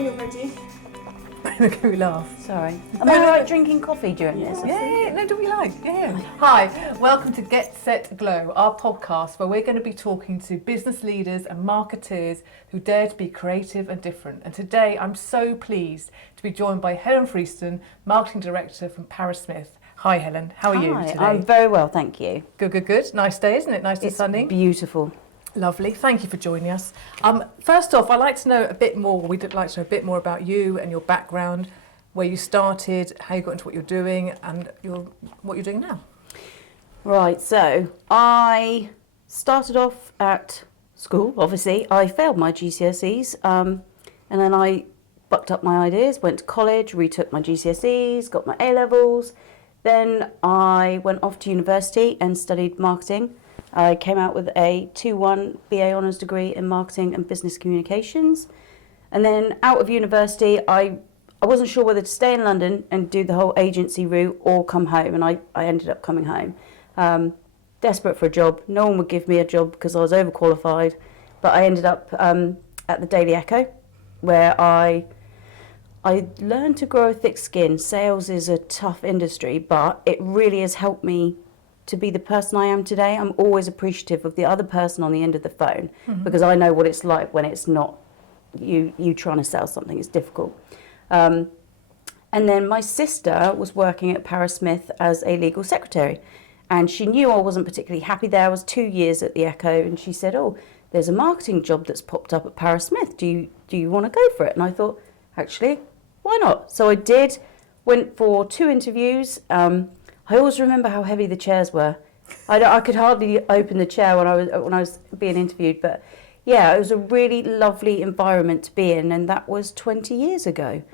when you're ready. Look we laugh. Sorry. Am I right drinking coffee during this? Yeah, no, do we like? Yeah. Hi, welcome to Get Set Glow, our podcast where we're going to be talking to business leaders and marketeers who dare to be creative and different. And today I'm so pleased to be joined by Helen Freeston, Marketing Director from Paris Smith. Hi Helen, how are you today? I'm very well, thank you. Good. Nice day, isn't it? Nice and sunny. Beautiful. Lovely. Thank you for joining us. First off, I'd like to know a bit more. We'd like to know a bit more about you and your background, where you started, how you got into what you're doing, and what you're doing now. Right. So I started off at school. Obviously, I failed my GCSEs, and then I bucked up my ideas. Went to college, retook my GCSEs, got my A levels. Then I went off to university and studied marketing. I came out with a 2-1 BA Honours degree in marketing and business communications. And then out of university, I wasn't sure whether to stay in London and do the whole agency route or come home. And I ended up coming home. Desperate for a job. No one would give me a job because I was overqualified. But I ended up at the Daily Echo, where I learned to grow a thick skin. Sales is a tough industry, but it really has helped me to be the person I am today. I'm always appreciative of the other person on the end of the phone, because I know what it's like when it's not you trying to sell something. It's difficult. And then my sister was working at Paris Smith as a legal secretary, and she knew I wasn't particularly happy there. I was 2 years at the Echo, and she said, "Oh, there's a marketing job that's popped up at Paris Smith. Do you want to go for it?" And I thought, actually, why not? So I did. Went for 2 interviews. I always remember how heavy the chairs were. I could hardly open the chair when I was being interviewed. But yeah, it was a really lovely environment to be in, and that was 20 years ago.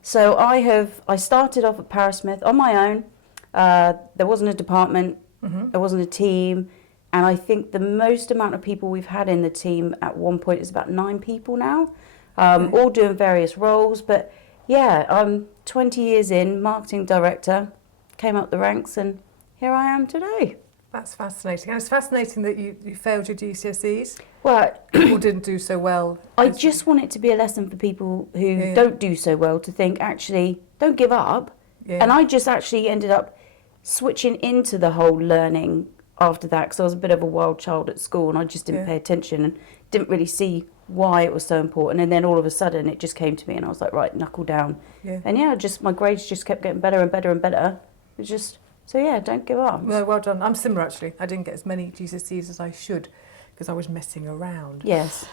So I started off at Paris Smith on my own. There wasn't a department, there wasn't a team, and I think the most amount of people we've had in the team at one point is about 9 people now, all doing various roles. But yeah, I'm 20 years in, marketing director. Came up the ranks, and here I am today. That's fascinating. And it's fascinating that you failed your GCSEs. Well, or didn't do so well. I just want it to be a lesson for people who don't do so well to think, actually, don't give up. Yeah. And I just actually ended up switching into the whole learning after that, because I was a bit of a wild child at school, and I just didn't pay attention and didn't really see why it was so important. And then all of a sudden it just came to me, and I was like, right, knuckle down. Yeah. And my grades just kept getting better and better and better. It's just, so yeah, don't give up. No, well done. I'm similar, actually. I didn't get as many GCSEs as I should because I was messing around. Yes.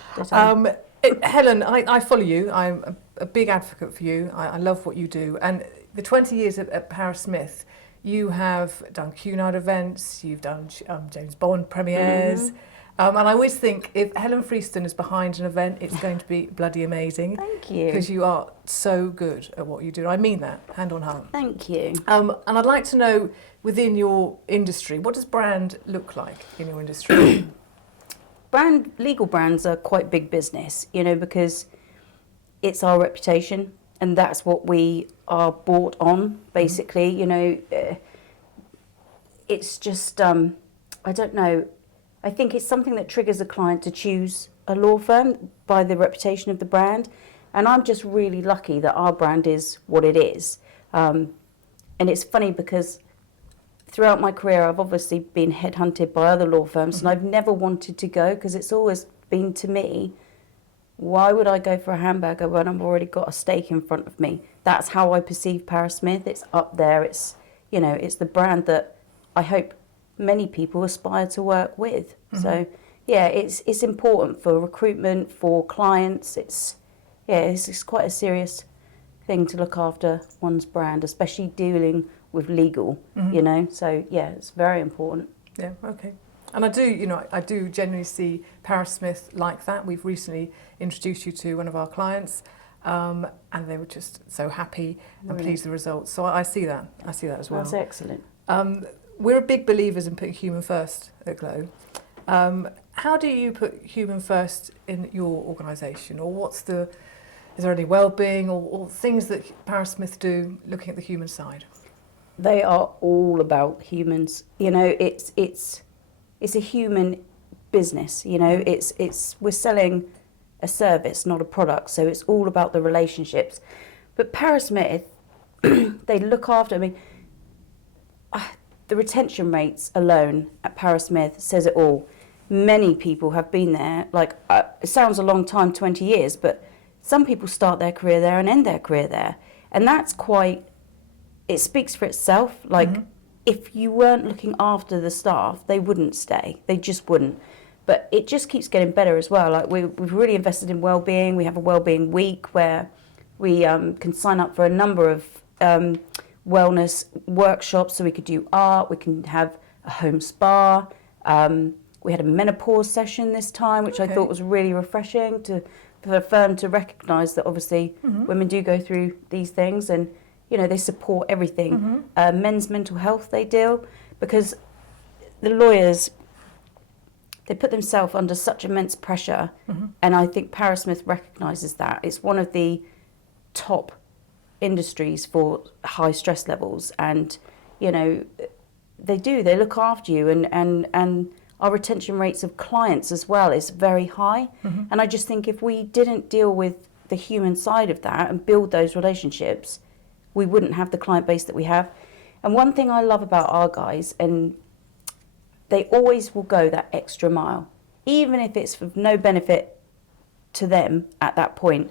Helen, I follow you. I'm a big advocate for you. I love what you do. And the 20 years at Paris Smith, you have done Cunard events, you've done James Bond premieres. And I always think if Helen Freeston is behind an event, it's going to be bloody amazing. Thank you. Because you are so good at what you do. I mean that, hand on heart. Thank you. And I'd like to know, within your industry, what does brand look like in your industry? Legal brands are quite big business, because it's our reputation, and that's what we are bought on, basically. It's just, I don't know. I think it's something that triggers a client to choose a law firm by the reputation of the brand. And I'm just really lucky that our brand is what it is. And it's funny because throughout my career, I've obviously been headhunted by other law firms, and I've never wanted to go, because it's always been, to me, why would I go for a hamburger when I've already got a steak in front of me? That's how I perceive Paris Smith. It's up there. It's, it's the brand that I hope many people aspire to work with. So yeah, it's important for recruitment, for clients. It's quite a serious thing to look after one's brand, especially dealing with legal, so yeah, it's very important. Yeah, okay. And I do genuinely see Paris Smith like that. We've recently introduced you to one of our clients, and they were just so happy and pleased with the results. So I see that as well. That's excellent. We're big believers in putting human first at Glow. How do you put human first in your organisation, or is there any well-being or things that Paris Smith do looking at the human side? They are all about humans. It's a human business. We're selling a service, not a product. So it's all about the relationships. But Paris Smith, they look after, I mean, the retention rates alone at Paris Smith says it all. Many people have been there, like, it sounds a long time, 20 years, but some people start their career there and end their career there. And that's quite, it speaks for itself. Like, if you weren't looking after the staff, they wouldn't stay. They just wouldn't. But it just keeps getting better as well. Like, we've really invested in well-being. We have a well-being week where we can sign up for a number of wellness workshops. So we could do art, we can have a home spa. We had a menopause session this time, which I thought was really refreshing for the firm to recognise that obviously women do go through these things, and you know, they support everything. Men's mental health they deal, because the lawyers, they put themselves under such immense pressure, and I think Paris Smith recognises that. It's one of the top industries for high stress levels, and you know, they look after you, and our retention rates of clients as well is very high. And I just think if we didn't deal with the human side of that and build those relationships, we wouldn't have the client base that we have. And one thing I love about our guys, and they always will go that extra mile, even if it's of no benefit to them at that point.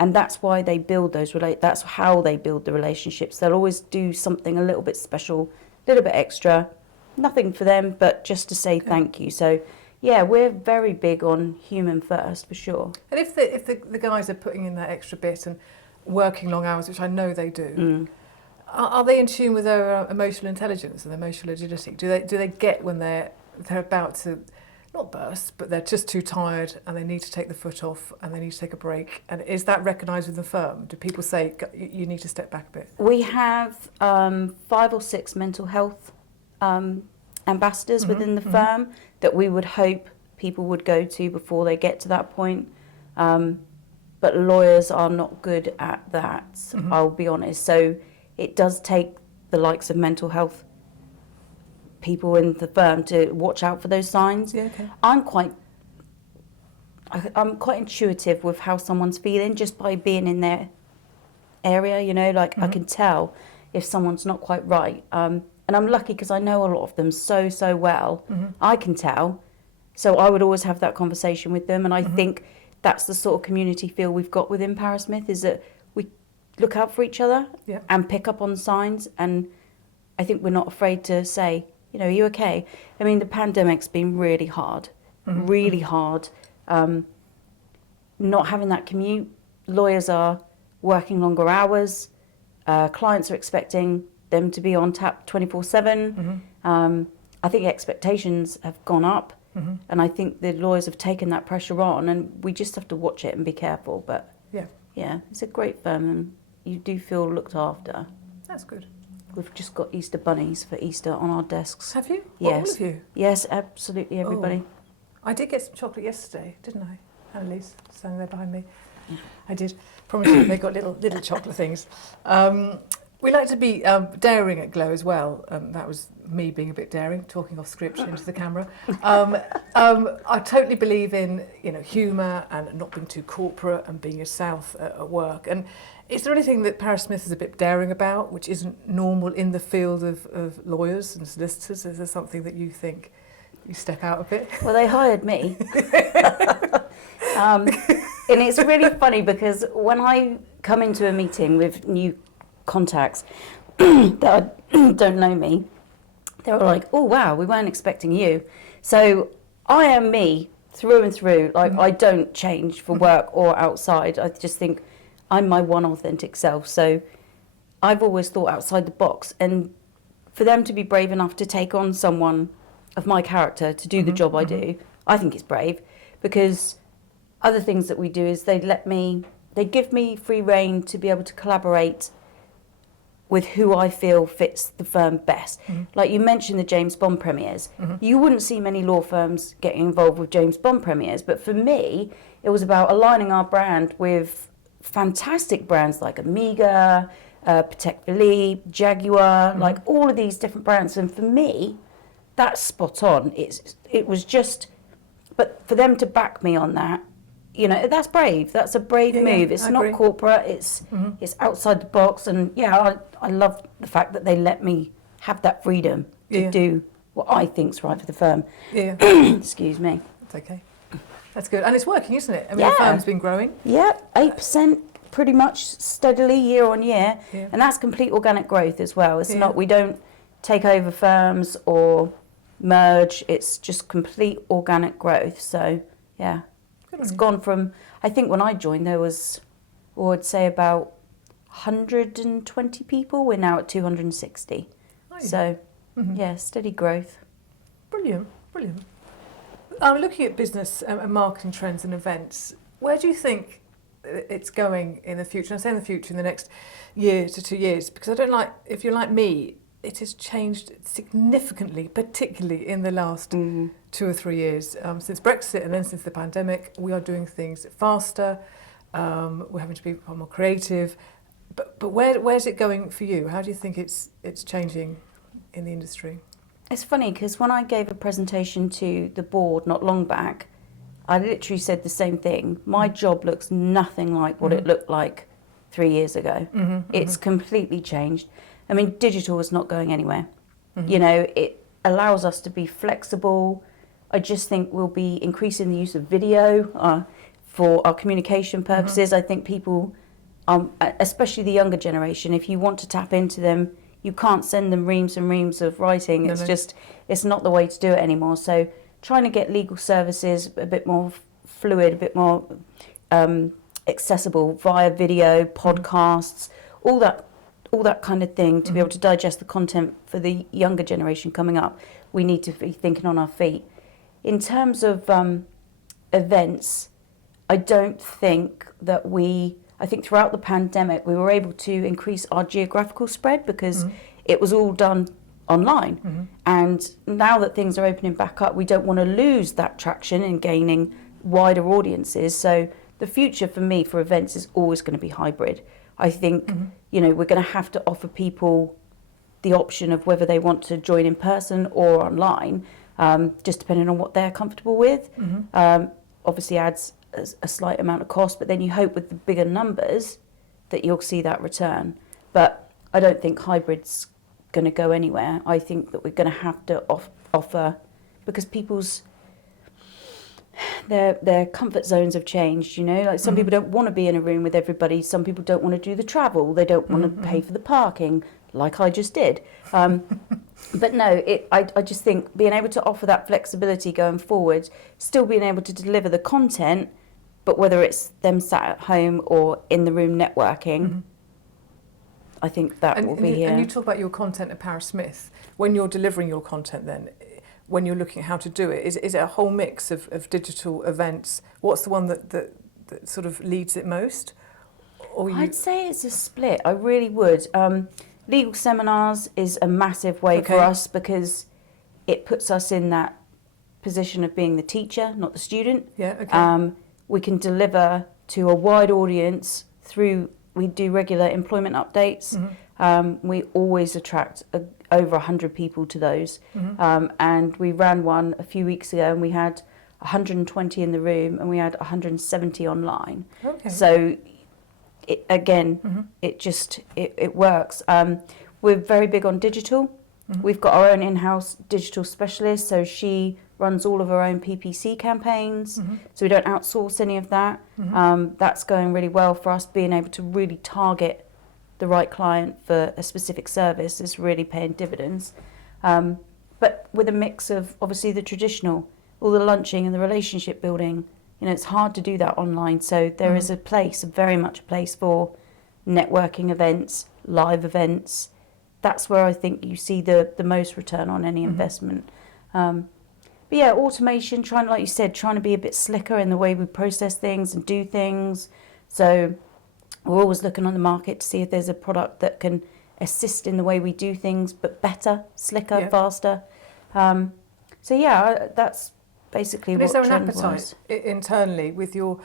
And that's why they build that's how they build the relationships. They'll always do something a little bit special, a little bit extra, nothing for them, but just to say thank you. So yeah, we're very big on human first, for sure. And if the guys are putting in that extra bit and working long hours, which I know they do, are they in tune with their emotional intelligence and emotional agility? Do they get when they're about to not burst, but they're just too tired and they need to take the foot off and they need to take a break? And is that recognised with the firm? Do people say you need to step back a bit? We have 5 or 6 mental health ambassadors within the firm that we would hope people would go to before they get to that point. But lawyers are not good at that, I'll be honest. So it does take the likes of mental health people in the firm to watch out for those signs. Yeah, okay. I'm quite intuitive with how someone's feeling just by being in their area, you know, like I can tell if someone's not quite right. And I'm lucky because I know a lot of them so well. I can tell. So I would always have that conversation with them. And I think that's the sort of community feel we've got within Paris Smith, is that we look out for each other and pick up on signs. And I think we're not afraid to say, you know, are you okay? I mean, the pandemic's been really hard, really hard. Not having that commute, lawyers are working longer hours. Clients are expecting them to be on tap 24/7. I think expectations have gone up, and I think the lawyers have taken that pressure on, and we just have to watch it and be careful. But yeah, it's a great firm, and you do feel looked after. That's good. We've just got Easter bunnies for Easter on our desks. Have you? Yes. All of you? Yes, absolutely, everybody. I did get some chocolate yesterday, didn't I? Annalise, standing there behind me. I did. Promise you, they got little chocolate things. We like to be daring at Glow as well. That was me being a bit daring, talking off script into the camera. I totally believe in, you know, humour and not being too corporate and being yourself at work. And is there anything that Paris Smith is a bit daring about, which isn't normal in the field of lawyers and solicitors? Is there something that you think you step out a bit? Well, they hired me. And it's really funny because when I come into a meeting with new contacts that don't know me, they're like, oh wow, we weren't expecting you. So I am me through and through. Like I don't change for work or outside. I just think I'm my one authentic self. So I've always thought outside the box, and for them to be brave enough to take on someone of my character to do the job I do, I think it's brave, because other things that we do is they give me free rein to be able to collaborate with who I feel fits the firm best. Like you mentioned the James Bond premieres. You wouldn't see many law firms getting involved with James Bond premieres, but for me, it was about aligning our brand with fantastic brands like Amiga, Patek Philippe, Jaguar, like all of these different brands. And for me, that's spot on. It was just, but for them to back me on that, you know, that's brave. That's a brave move. It's I not agree. corporate. It's outside the box. And yeah, I love the fact that they let me have that freedom to do what I think's right for the firm. Yeah. Excuse me. That's okay. That's good. And it's working, isn't it? I mean, the firm's been growing. Yeah, 8% pretty much steadily year on year. Yeah. And that's complete organic growth as well. It's not, we don't take over firms or merge. It's just complete organic growth. So, yeah. It's gone from, I think when I joined, there was, I'd say about 120 people. We're now at 260. Oh, yeah. So, yeah, steady growth. Brilliant, brilliant. I'm looking at business and marketing trends and events. Where do you think it's going in the future? I say in the future, in the next year to 2 years, because I don't like, if you're like me, it has changed significantly, particularly in the last 2 or 3 years. Since Brexit and then since the pandemic, we are doing things faster. We're having to be far more creative. But where's it going for you? How do you think it's changing in the industry? It's funny because when I gave a presentation to the board not long back, I literally said the same thing. My job looks nothing like what it looked like 3 years ago. It's completely changed. I mean, digital is not going anywhere. You know, it allows us to be flexible. I just think we'll be increasing the use of video for our communication purposes. I think people, especially the younger generation, if you want to tap into them, you can't send them reams and reams of writing. It's just, it's not the way to do it anymore. So trying to get legal services a bit more fluid, a bit more accessible via video, podcasts, all that kind of thing to be able to digest the content for the younger generation coming up. We need to be thinking on our feet. In terms of events, I don't think that I think throughout the pandemic we were able to increase our geographical spread because it was all done online. And now that things are opening back up, we don't want to lose that traction in gaining wider audiences. So the future for me for events is always going to be hybrid. I think, you know, we're going to have to offer people the option of whether they want to join in person or online, just depending on what they're comfortable with. Obviously adds a slight amount of cost, but then you hope with the bigger numbers that you'll see that return. But I don't think hybrid's going to go anywhere. I think that we're going to have to offer, because people's their comfort zones have changed, you know, like some people don't want to be in a room with everybody, some people don't want to do the travel, they don't want to pay for the parking like I just did. But no, I just think being able to offer that flexibility going forward, still being able to deliver the content, but whether it's them sat at home or in the room networking, I think that will be here. And you talk about your content at Paris Smith. When you're delivering your content then, when you're looking at how to do it, is it a whole mix of digital events? What's the one that sort of leads it most? Or I'd say it's a split. I really would. Legal seminars is a massive way for us because it puts us in that position of being the teacher, not the student. Yeah, okay. We can deliver to a wide audience we do regular employment updates. We always attract over 100 people to those. And we ran one a few weeks ago and we had 120 in the room and we had 170 online. Okay. So it works. We're very big on digital. We've got our own in-house digital specialist, so she runs all of her own PPC campaigns, so we don't outsource any of that. That's going really well for us, being able to really target the right client for a specific service is really paying dividends. But with a mix of obviously the traditional, all the lunching and the relationship building, you know, it's hard to do that online. So there is very much a place for networking events, live events. That's where I think you see the most return on any investment. But yeah, automation, like you said, trying to be a bit slicker in the way we process things and do things. So we're always looking on the market to see if there's a product that can assist in the way we do things, but better, slicker, faster. So yeah, that's basically what trend was. Is there an appetite internally with your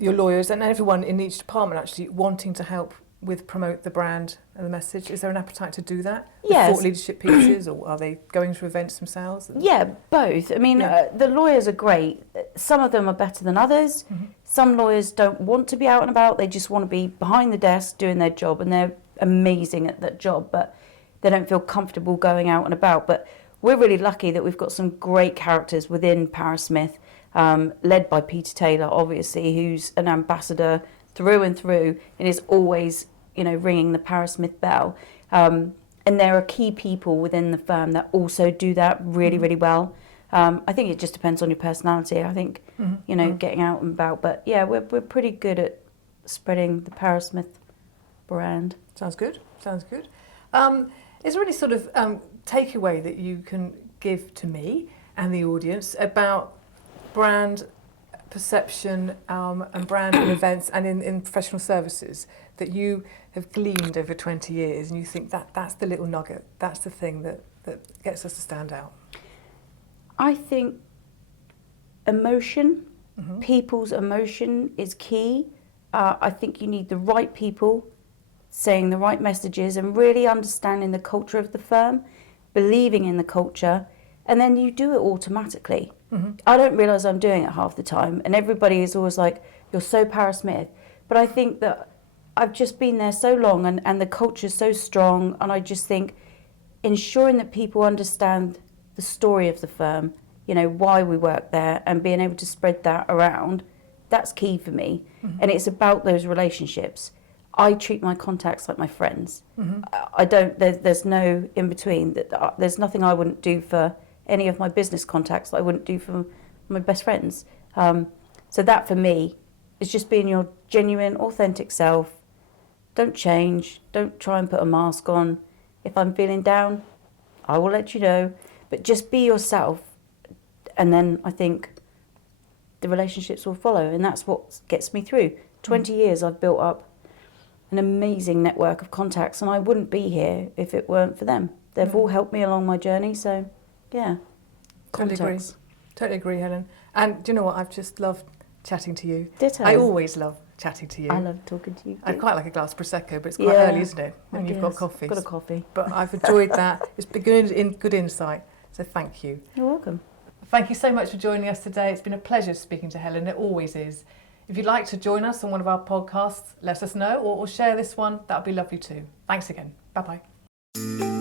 lawyers and everyone in each department actually wanting to help with promote the brand and the message? Is there an appetite to do that? Yes. Thought leadership pieces, or are they going through events themselves? Yeah, both. I mean, the lawyers are great. Some of them are better than others. Some lawyers don't want to be out and about. They just want to be behind the desk doing their job, and they're amazing at that job, but they don't feel comfortable going out and about. But we're really lucky that we've got some great characters within Paris Smith, led by Peter Taylor, obviously, who's an ambassador through and through and is always, ringing the Paris Smith bell. And there are key people within the firm that also do that really, really well. I think it just depends on your personality. I think, getting out and about. But yeah, we're pretty good at spreading the Paris Smith brand. Sounds good. Is there any sort of takeaway that you can give to me and the audience about brand perception and brand in events and in professional services that you have gleaned over 20 years and you think that's the little nugget, that's the thing that gets us to stand out? I think emotion, people's emotion is key. I think you need the right people saying the right messages and really understanding the culture of the firm, believing in the culture, and then you do it automatically. I don't realise I'm doing it half the time, and everybody is always like, you're so Paris Smith. But I think that I've just been there so long and the culture's so strong, and I just think ensuring that people understand the story of the firm, why we work there, and being able to spread that around, that's key for me. And it's about those relationships. I treat my contacts like my friends. I don't, there's no in between. There's nothing I wouldn't do for any of my business contacts that I wouldn't do for my best friends. So that for me is just being your genuine, authentic self. Don't change. Don't try and put a mask on. If I'm feeling down, I will let you know. But just be yourself. And then I think the relationships will follow. And that's what gets me through. 20 years I've built up an amazing network of contacts, and I wouldn't be here if it weren't for them. They've all helped me along my journey, so yeah. Totally agree, Helen. And do you know what? I've just loved chatting to you. Ditto. I always love chatting to you. I love talking to you. I'd quite like a glass of Prosecco, but it's quite early, isn't it? When you've got coffee. Got a coffee. But I've enjoyed that. It's been good insight, so thank you. You're welcome. Thank you so much for joining us today. It's been a pleasure speaking to Helen. It always is. If you'd like to join us on one of our podcasts, let us know or share this one. That would be lovely too. Thanks again. Bye-bye.